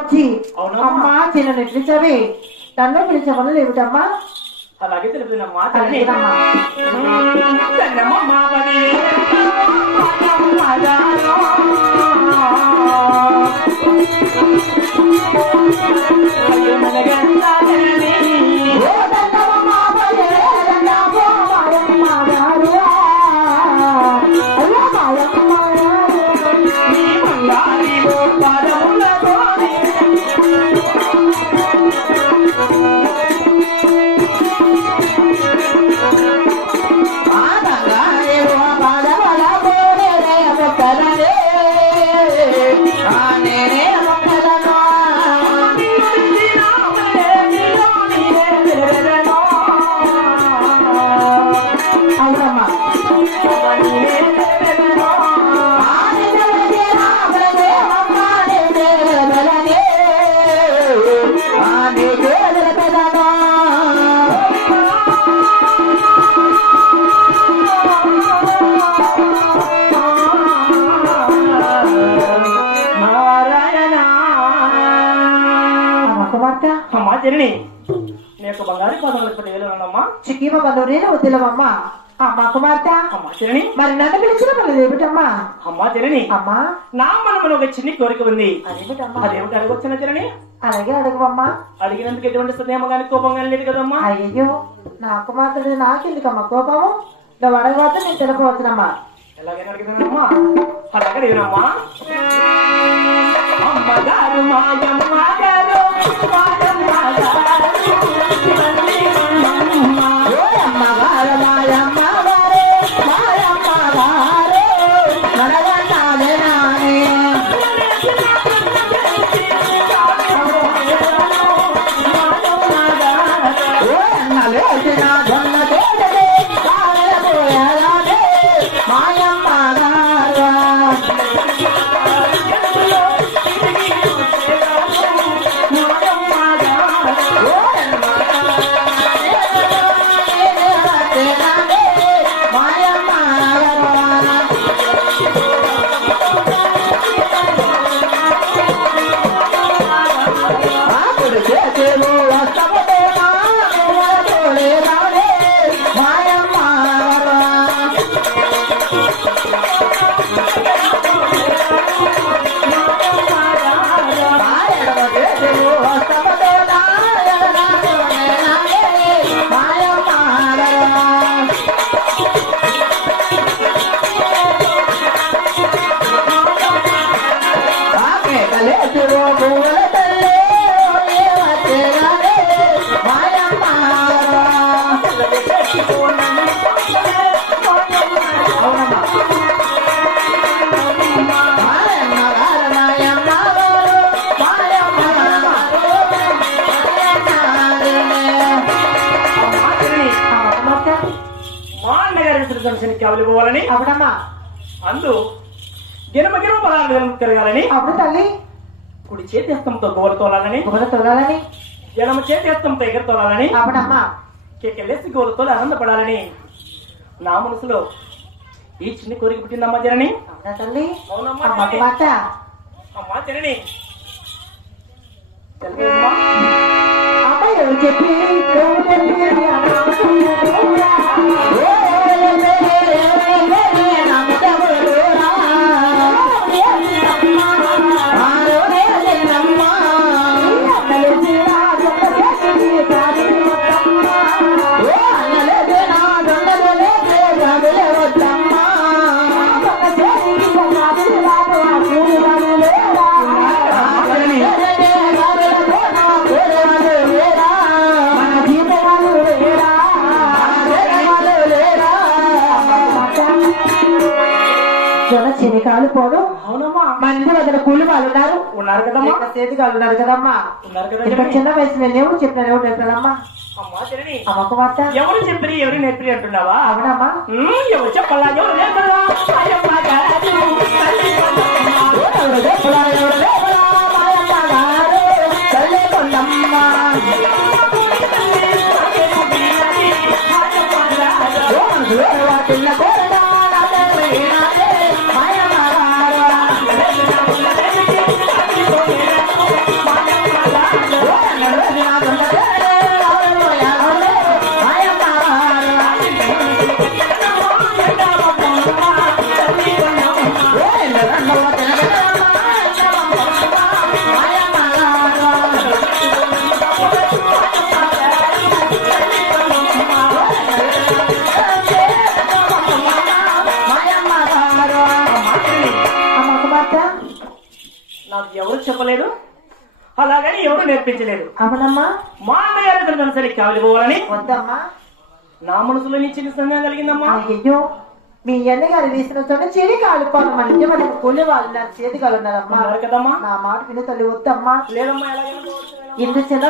వచ్చి అమ్మా చిన్న నిలిచవి తను పిలిచమని లేవుటమ్మా అలాగే తెలుపుతున్నమ్మా అమ్మా జనని నీ యొక్క బంగారు పదవులమ్మా చిక్కీమ బంధువులు వద్దులమ్మా అమ్మా కుమార్తె అమ్మా జనని మరి నన్ను పిలిచిన పనులు ఏమిటమ్మా అమ్మా జనని అమ్మా నా మనములో ఒక చిన్ని కోరిక ఉంది అదేమిటి అడగొచ్చిన జనని అలాగే అడగవమ్మా అడిగినందుకు ఎటువంటి సందేహం కానీ కోపం కానీ లేదు కదమ్మా అయ్యో నా కుమార్తె నాకెందుకమ్మా కోపము నువ్వు అడగవచ్చు నేను తెలుపవచ్చునమ్మా ఎలాగైనా అడిగినానమ్మా అలాగే అడిగినమ్మా అమ్మగారు మాయమ్మ గారు ధనుసుని కావలి పోవాలని అవునమ్మా. అందు గిరమ పదాలు తిరగాలని అవును తల్లి. కుడి చేతి హస్తంతో గోర తోలాలని గుబల తోలాలని. ఎడమ చేతి హస్తంతో ఎగర తోలాలని అవునమ్మా. కేకెళ్ళేసి గోరతో ఆనందపడాలని నా మనసులో ఈ చిన్న కోరిక పుట్టిందమ్మా జనని. అవునా తల్లి. అవునమ్మా అమ్మ జనని. మాట. అమ్మా జనని తెలుసమ్మా? అమ్మాయి చెప్పి చినికాలు పోను. అవునమ్మా. మంది దగ్గర కూలి వాళ్ళు ఉన్నారు. ఉన్నారు కదమ్మా. చేతికాలు ఉన్నారు కదమ్మా. ఉన్నారు కదా ఇంకా జనని. చిన్న వయసు నేను ఎవరు చెప్పినారు, ఎవరు నేర్పారమ్మా? అమ్మా జనని అమ్మకు మాట. ఎవరు చెప్పి ఎవరు నేర్పి అంటున్నావా? అవునమ్మా. ఎవరు చెప్పాలా ఎవరు నేర్పరా? అయ్యమ్మ గారు, తల్లి కొండమ్మ. ఎవరు చెప్పలా, ఎవరు లేపలా, మాయమ్మ గారు, తల్లి కొండమ్మ. పిల్ల కోరడా, నా తల్లి నాదే, మాయమ్మ గారు. నాకు ఎవరు చెప్పలేదు, అలాగని ఎవరు నేర్పించలేదు. అవునమ్మా. మా అన్నయ్య ధనుసరి కావలి పోవాలని వద్దమ్మా. నా మనసులో నీ చిన్న సందేహం కలిగిందమ్మా. అయ్యో, మీ అన్నగారు వేసిన చోట చెడి కాలుకోవాలి. మన ఇంటి మన కూలి వాళ్ళు ఉన్నారు, చేతికాలు ఉన్నారమ్మా. ఉన్నారు కదమ్మా. నా మాట విని తల్లి వద్దమ్మా. లేదమ్మా, ఎలాగైనా పోవచ్చు. ఇంత చిన్న